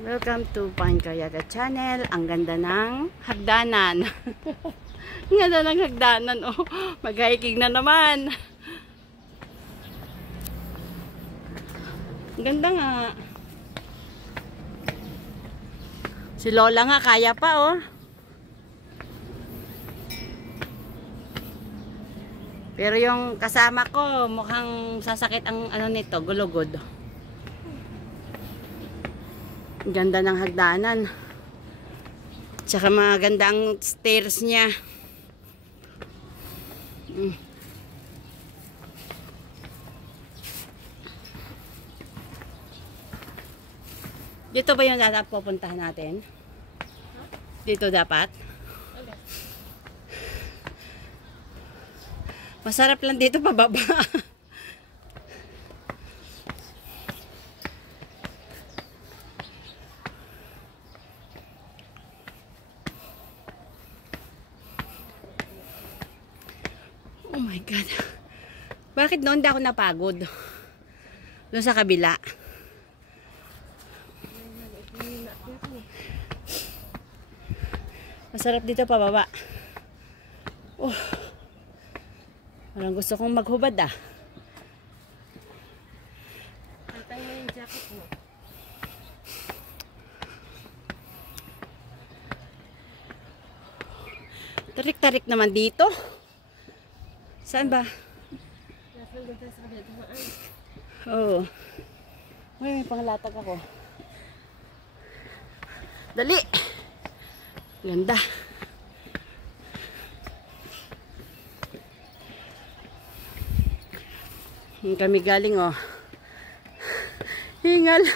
Welcome to Pine Kayaga Channel. Ang ganda ng hagdanan. Ang ganda ng hagdanan. Oh, mag-hiking na naman. Ang ganda nga. Si Lola nga kaya pa oh. Pero yung kasama ko mukhang sasakit ang ano nito, gulugod. Ganda ng hagdanan. Tsaka maganda ang stairs niya. Dito ba yung dapat pupuntahan natin? Dito dapat? Masarap lang dito pababa. Oh my God. Bakit noon di ako napagod? Doon sa kabila. Masarap dito pababa. Oh. Parang gusto kong maghubad ah. Tatay mo yung jacket mo. Tarik-tarik naman dito. Saan ba? Nasaan doon tayo sa kabila dumaan? Oo. May panglatag ako. Dali! Ganda. Kami galing oh. Hingal.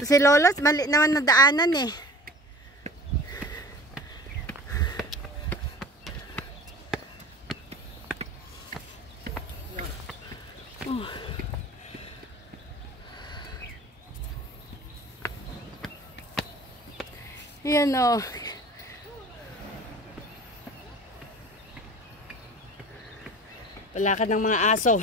Si Lolas, mali naman na daanan eh. Oh. Ayan o. Palakad ng mga aso.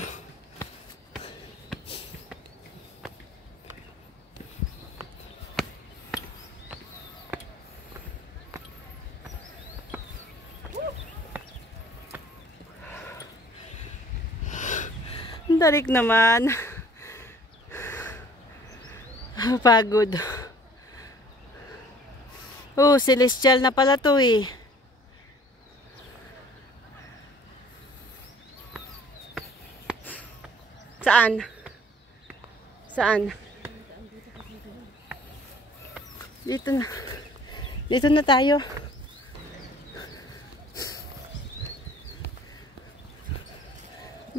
Ang tarik naman. Pagod. Oh, celestial na pala to eh. Saan? Saan? Dito na. Dito na tayo.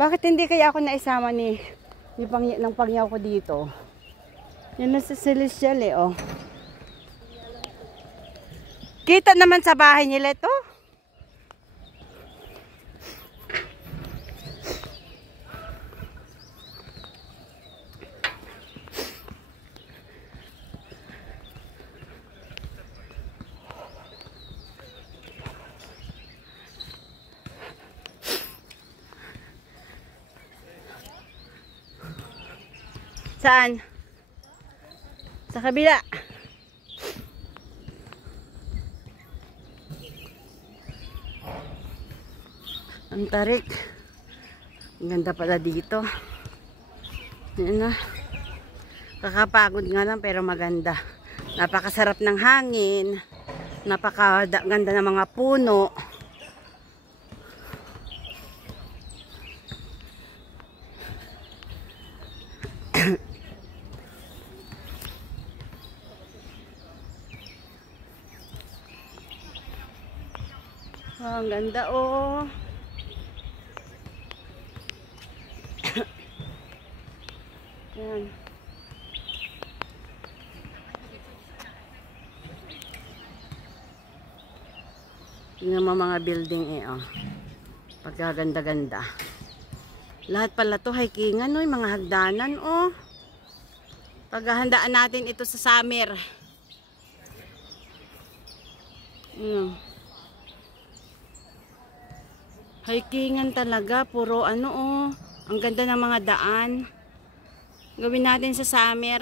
Bakit hindi kaya ako naisama ng pangyaw ko dito? Yan na sa celestial eh oh. Kita naman sa bahay nila ito. Saan? Sa kabila. Ang tarik. Ang ganda pala dito. Yan na. Kakapagod nga lang pero maganda. Napakasarap ng hangin. Napakaganda ng mga puno. Oh, ang ganda oh. Yan. Tingnan mo mga building eh oh. Pagkaganda-ganda. Lahat pala to hikingan oh, mga hagdanan oh. Paghahandaan natin ito sa summer. Hikingan talaga, puro ano oh. Ang ganda ng mga daan. Gawin natin sa summer.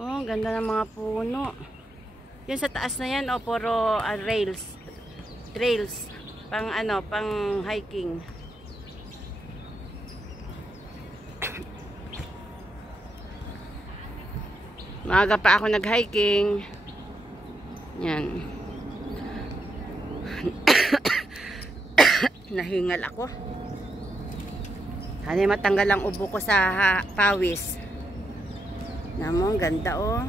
Oh, ganda ng mga puno. Yan sa taas na yan, oh, puro rails. Trails. Pang ano, pang hiking. Maaga pa ako nag-hiking. Yan. Nahingal ako. Hanay matanggal ang ubo ko sa pawis. Namong ganda oh.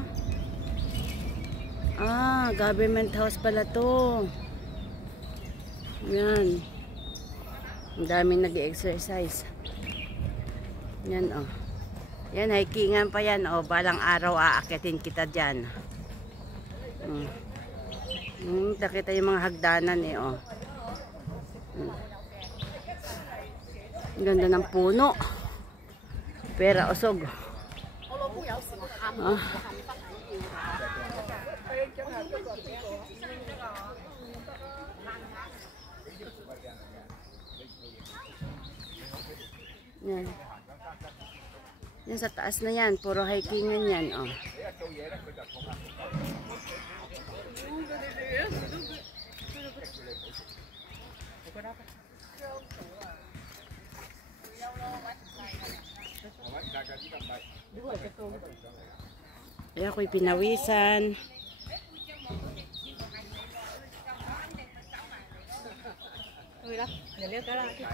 Ah, government house pala to. Yan. Ang daming nag-exercise. Yan oh. Yan, hikingan pa yan. O, balang araw aakyatin kita dyan. Nakita yung mga hagdanan eh. O. Ang ganda ng puno. Pera usog. Ah. Yan. Yan sa taas na yan, puro hikingan yan, oh. Kaya ako'y pinawisan.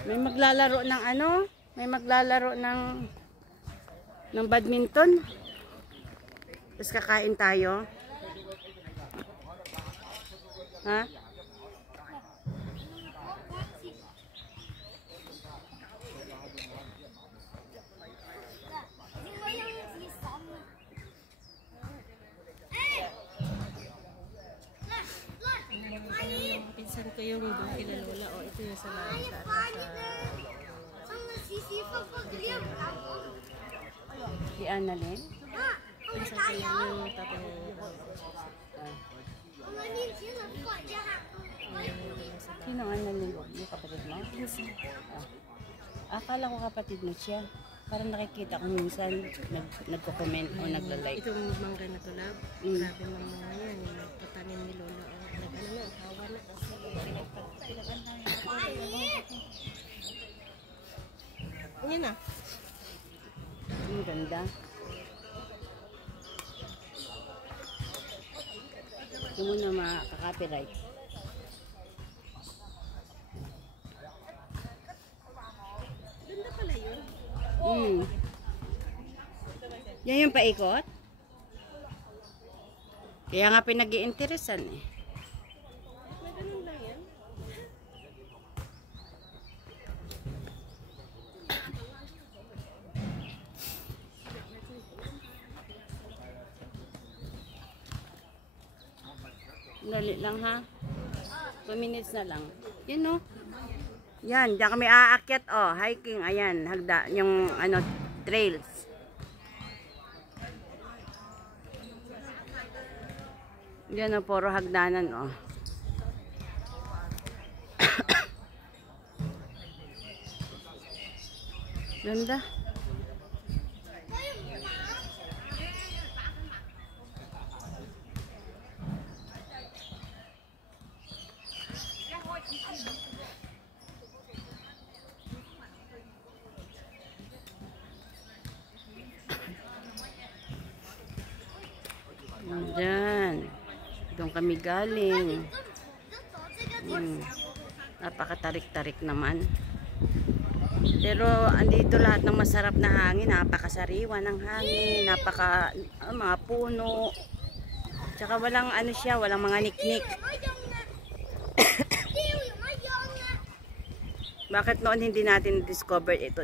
May maglalaro ng ano? May maglalaro ng badminton. Tapos kakain tayo. Ha? Pinsan ko yung doon kila Lola. O, ito yung sa Si Annalyn? pinsan ko yung tatay mo. Sino ang Annalyn? Yung kapatid mo? Akala ko kapatid mo siya. Parang nakikita ko minsan nagko-comment o nagla-like. Itong mangga na tulab. Grabe ng mga yan. Patanim ni Lola. Nag-ano na, hawa na kasi yan na. Ang ganda. Ito mo na makaka-copyright. Ganda pala yun. Yan yung paikot? Kaya nga pinag-iinteresan eh. May ganun lang yan. Dali lang ha. 2 minutes na lang. Yan no. Yan, diyan kami aakyat oh, hiking, ayan, hagda, yung ano, trails. Yan oh, puro hagdanan oh. Ganda. Diyan. Doon kami galing. Napakatarik-tarik naman. Pero andito lahat ng masarap na hangin. Napakasariwa ng hangin. Mga puno. Tsaka walang ano siya, walang mga niknik. Bakit noon hindi natin discover ito?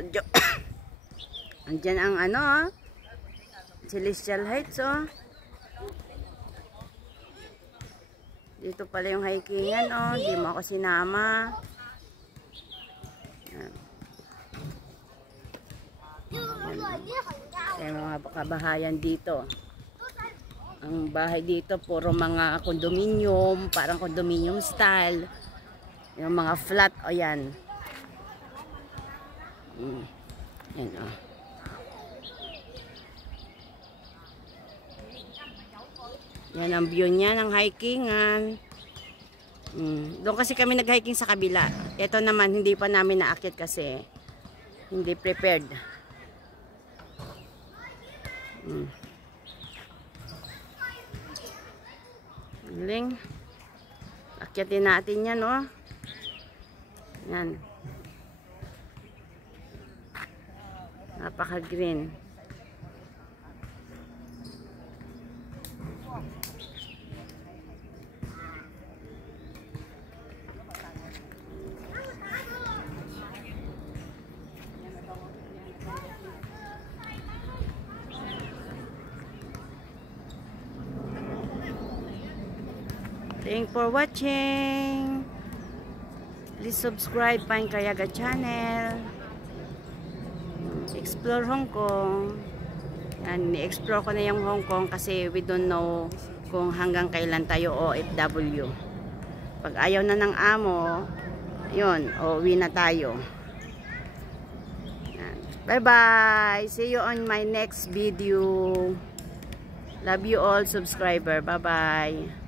Andyan ang ano, Celestial Heights oh. Dito pala yung hikingan oh, di mo ako sinama. May mga kabahayan dito. Ang bahay dito puro mga condominium, parang condominium style. Yung mga flat o yan. Yan o. Yan ang view niya ng hikingan. Doon kasi kami nag-hiking sa kabila. Ito naman hindi pa namin naakyat kasi hindi prepared. Galing. Akyatin natin yan, oh. Yan. Napaka-green. Thanks for watching. Please subscribe Pine Kayaga channel. Explore Hong Kong. Yan, ni-explore ko na yung Hong Kong kasi we don't know kung hanggang kailan tayo OFW. Pag ayaw na ng amo, yun, uwi na tayo. Bye-bye. See you on my next video. Love you all subscriber. Bye-bye.